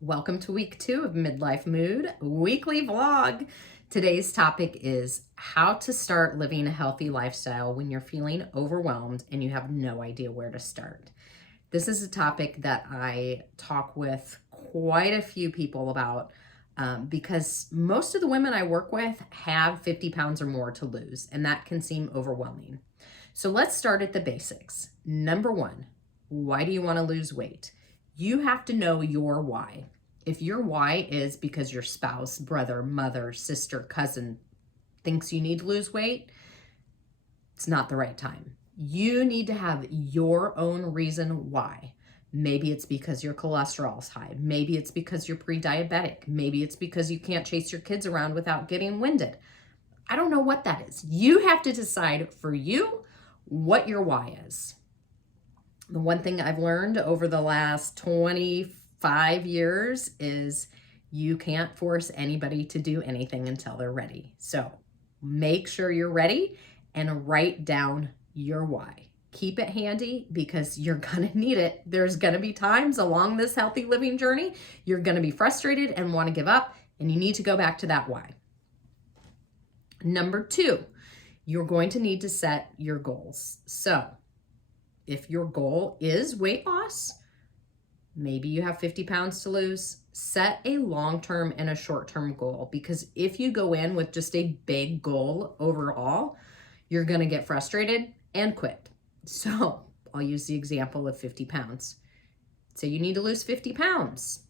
Welcome to week 2 of Midlife Mood weekly vlog. Today's topic is how to start living a healthy lifestyle when you're feeling overwhelmed and you have no idea where to start. This is a topic that I talk with quite a few people about because most of the women I work with have 50 pounds or more to lose, and that can seem overwhelming. So let's start at the basics. Number 1, why do you want to lose weight? You have to know your why. If your why is because your spouse, brother, mother, sister, cousin thinks you need to lose weight, it's not the right time. You need to have your own reason why. Maybe it's because your cholesterol is high. Maybe it's because you're pre-diabetic. Maybe it's because you can't chase your kids around without getting winded. I don't know what that is. You have to decide for you what your why is. The one thing I've learned over the last 25 years is you can't force anybody to do anything until they're ready. So make sure you're ready and write down your why. Keep it handy because you're going to need it. There's going to be times along this healthy living journey you're going to be frustrated and want to give up, and you need to go back to that why. Number 2, you're going to need to set your goals. So if your goal is weight loss, maybe you have 50 pounds to lose, set a long-term and a short-term goal, because if you go in with just a big goal overall, you're going to get frustrated and quit. So I'll use the example of 50 pounds. Say you need to lose 50 pounds.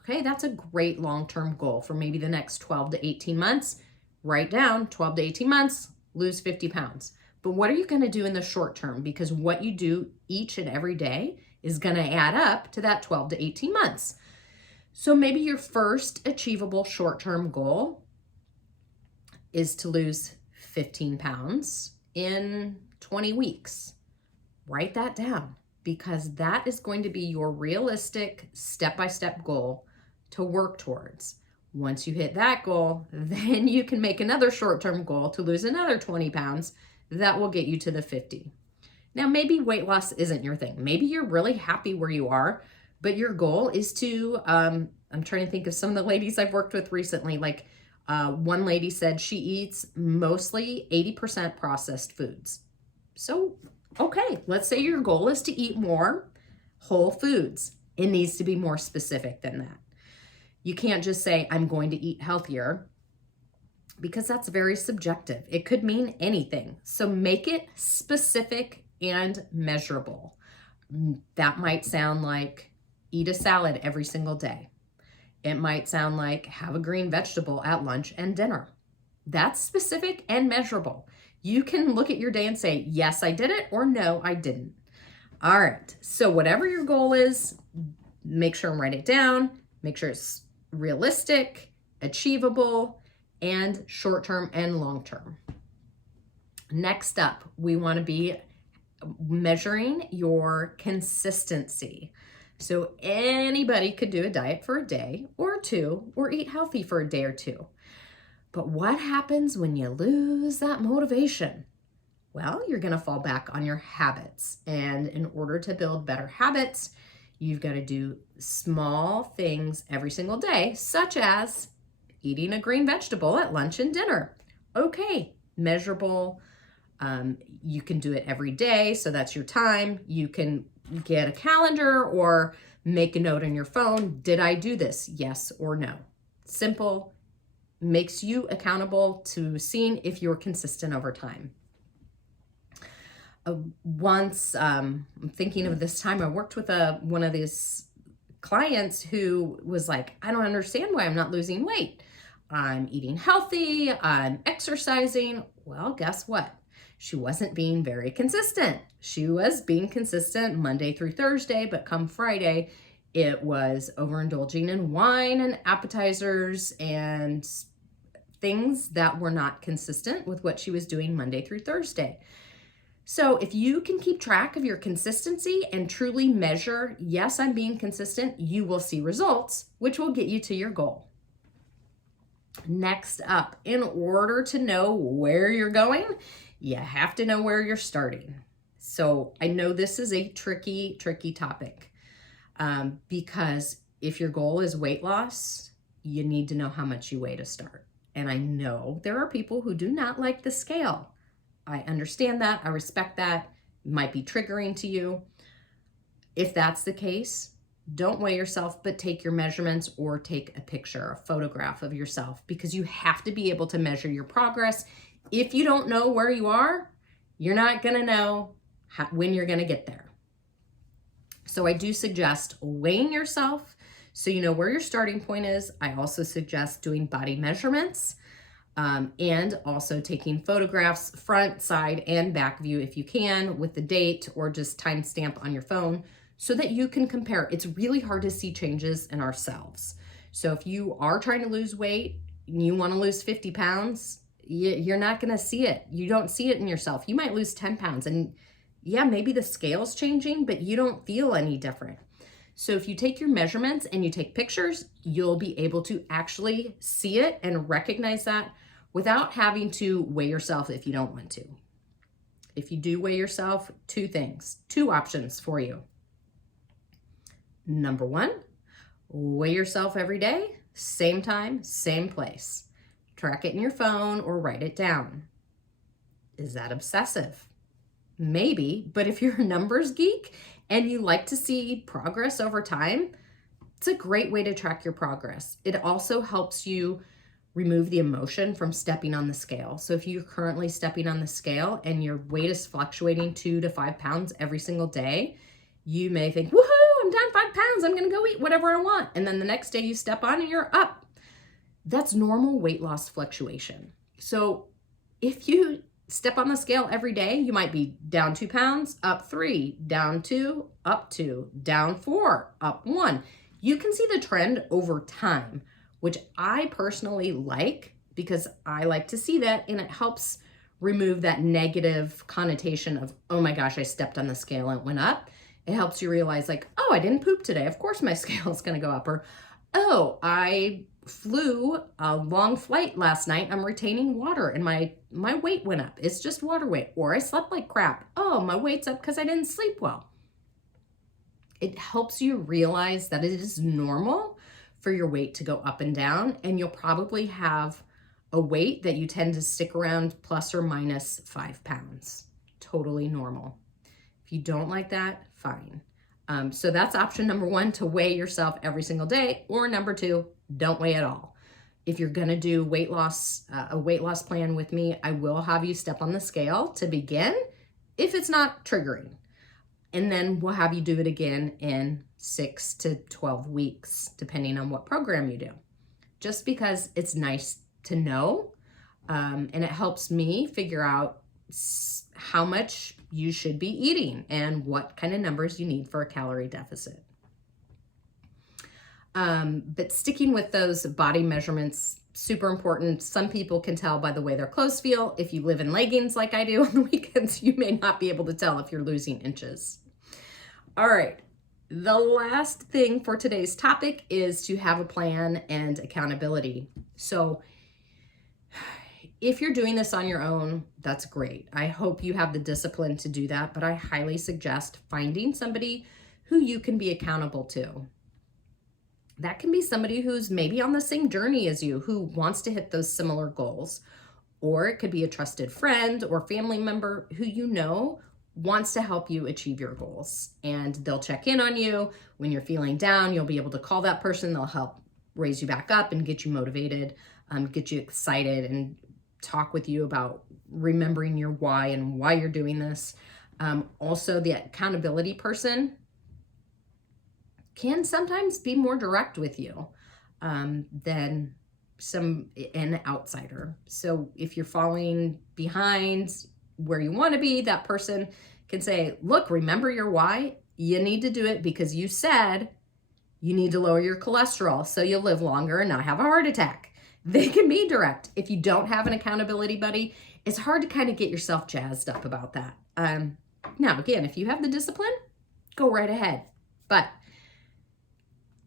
Okay, that's a great long-term goal for maybe the next 12 to 18 months. Write down 12 to 18 months, lose 50 pounds. But what are you going to do in the short term? Because what you do each and every day is going to add up to that 12 to 18 months. So maybe your first achievable short-term goal is to lose 15 pounds in 20 weeks. Write that down because that is going to be your realistic step-by-step goal to work towards. Once you hit that goal, then you can make another short-term goal to lose another 20 pounds. That will get you to the 50. Now, maybe weight loss isn't your thing. Maybe you're really happy where you are, but your goal is to, I'm trying to think of some of the ladies I've worked with recently. Like one lady said she eats mostly 80% processed foods. So, okay, let's say your goal is to eat more whole foods. It needs to be more specific than that. You can't just say, I'm going to eat healthier, because that's very subjective. It could mean anything. So make it specific and measurable. That might sound like eat a salad every single day. It might sound like have a green vegetable at lunch and dinner. That's specific and measurable. You can look at your day and say, yes, I did it, or no, I didn't. All right, so whatever your goal is, make sure and write it down. Make sure it's realistic, achievable, and short-term and long-term. Next up, we want to be measuring your consistency. So anybody could do a diet for a day or two, or eat healthy for a day or two. But what happens when you lose that motivation? Well, you're going to fall back on your habits. And in order to build better habits, you've got to do small things every single day, such as eating a green vegetable at lunch and dinner. Okay, measurable. You can do it every day, so that's your time. You can get a calendar or make a note on your phone. Did I do this? Yes or no. Simple, makes you accountable to seeing if you're consistent over time. Once, I'm thinking of this time, I worked with one of these clients who was like, I don't understand why I'm not losing weight. I'm eating healthy, I'm exercising. Well, guess what? She wasn't being very consistent. She was being consistent Monday through Thursday, but come Friday, it was overindulging in wine and appetizers and things that were not consistent with what she was doing Monday through Thursday. So if you can keep track of your consistency and truly measure, yes, I'm being consistent, you will see results, which will get you to your goal. Next up, in order to know where you're going, you have to know where you're starting. So I know this is a tricky topic because if your goal is weight loss, you need to know how much you weigh to start. And I know there are people who do not like the scale. I understand that. I respect that. It might be triggering to you. If that's the case, don't weigh yourself, but take your measurements or take a picture, a photograph of yourself, because you have to be able to measure your progress. If you don't know where you are, you're not going to know when you're going to get there. So I do suggest weighing yourself so you know where your starting point is. I also suggest doing body measurements and also taking photographs, front, side, and back view if you can, with the date or just timestamp on your phone, so that you can compare. It's really hard to see changes in ourselves. So if you are trying to lose weight and you want to lose 50 pounds, you're not going to see it. You don't see it in yourself. You might lose 10 pounds and yeah, maybe the scale's changing, but you don't feel any different. So if you take your measurements and you take pictures, you'll be able to actually see it and recognize that without having to weigh yourself if you don't want to. If you do weigh yourself, two options for you. Number one, weigh yourself every day, same time, same place. Track it in your phone or write it down. Is that obsessive? Maybe, but if you're a numbers geek and you like to see progress over time, it's a great way to track your progress. It also helps you remove the emotion from stepping on the scale. So if you're currently stepping on the scale and your weight is fluctuating 2 to 5 pounds every single day, you may think, woohoo, I'm down 5 pounds. I'm going to go eat whatever I want. And then the next day you step on and you're up. That's normal weight loss fluctuation. So if you step on the scale every day, you might be down 2 pounds, up 3, down 2, up 2, down 4, up 1. You can see the trend over time, which I personally like because I like to see that, and it helps remove that negative connotation of, oh my gosh, I stepped on the scale and it went up. It helps you realize like, oh, I didn't poop today. Of course my scale is going to go up. Or, oh, I flew a long flight last night. I'm retaining water and my weight went up. It's just water weight. Or I slept like crap. Oh, my weight's up because I didn't sleep well. It helps you realize that it is normal for your weight to go up and down, and you'll probably have a weight that you tend to stick around plus or minus 5 pounds. Totally normal. If you don't like that, fine. So that's option number one, to weigh yourself every single day, or number two, don't weigh at all. If you're gonna do weight loss, a weight loss plan with me, I will have you step on the scale to begin if it's not triggering. And then we'll have you do it again in 6 to 12 weeks, depending on what program you do. Just because it's nice to know, and it helps me figure out how much you should be eating and what kind of numbers you need for a calorie deficit. But sticking with those body measurements, super important. Some people can tell by the way their clothes feel. If you live in leggings like I do on the weekends, you may not be able to tell if you're losing inches. All right. The last thing for today's topic is to have a plan and accountability. So if you're doing this on your own, that's great. I hope you have the discipline to do that, but I highly suggest finding somebody who you can be accountable to. That can be somebody who's maybe on the same journey as you, who wants to hit those similar goals. Or it could be a trusted friend or family member who you know wants to help you achieve your goals. And they'll check in on you when you're feeling down. You'll be able to call that person. They'll help raise you back up and get you motivated, get you excited, and talk with you about remembering your why and why you're doing this. Also, the accountability person can sometimes be more direct with you than an outsider. So if you're falling behind where you want to be, that person can say, look, remember your why? You need to do it because you said you need to lower your cholesterol so you'll live longer and not have a heart attack. They can be direct. If you don't have an accountability buddy, it's hard to kind of get yourself jazzed up about that. Now, again, if you have the discipline, go right ahead. But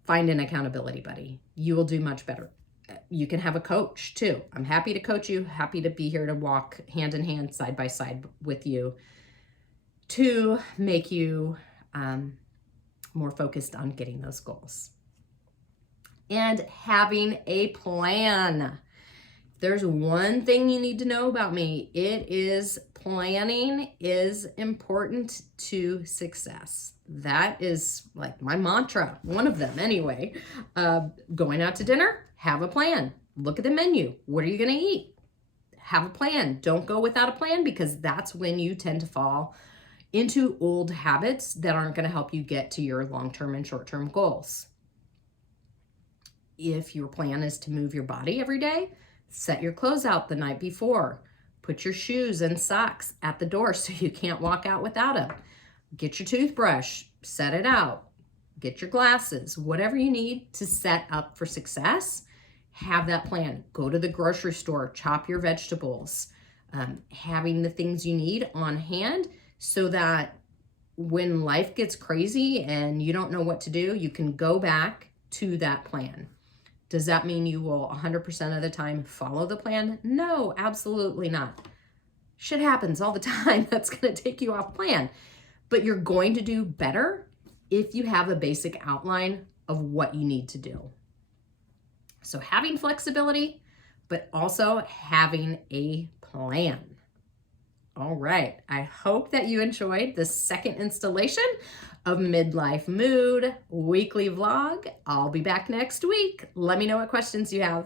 find an accountability buddy. You will do much better. You can have a coach too. I'm happy to coach you, happy to be here to walk hand in hand, side by side with you to make you more focused on getting those goals. and having a plan. There's one thing you need to know about me. It is planning is important to success. That is like my mantra, one of them anyway. Going out to dinner, have a plan. Look at the menu. What are you going to eat? Have a plan. Don't go without a plan, because that's when you tend to fall into old habits that aren't going to help you get to your long-term and short-term goals. If your plan is to move your body every day, set your clothes out the night before. Put your shoes and socks at the door so you can't walk out without them. Get your toothbrush, set it out. Get your glasses, whatever you need to set up for success. Have that plan. Go to the grocery store, chop your vegetables, having the things you need on hand so that when life gets crazy and you don't know what to do, you can go back to that plan. Does that mean you will 100% of the time follow the plan? No, absolutely not. Shit happens all the time. That's going to take you off plan. But you're going to do better if you have a basic outline of what you need to do. So having flexibility, but also having a plan. All right. I hope that you enjoyed the second installation of Midlife Mood weekly vlog. I'll be back next week. Let me know what questions you have.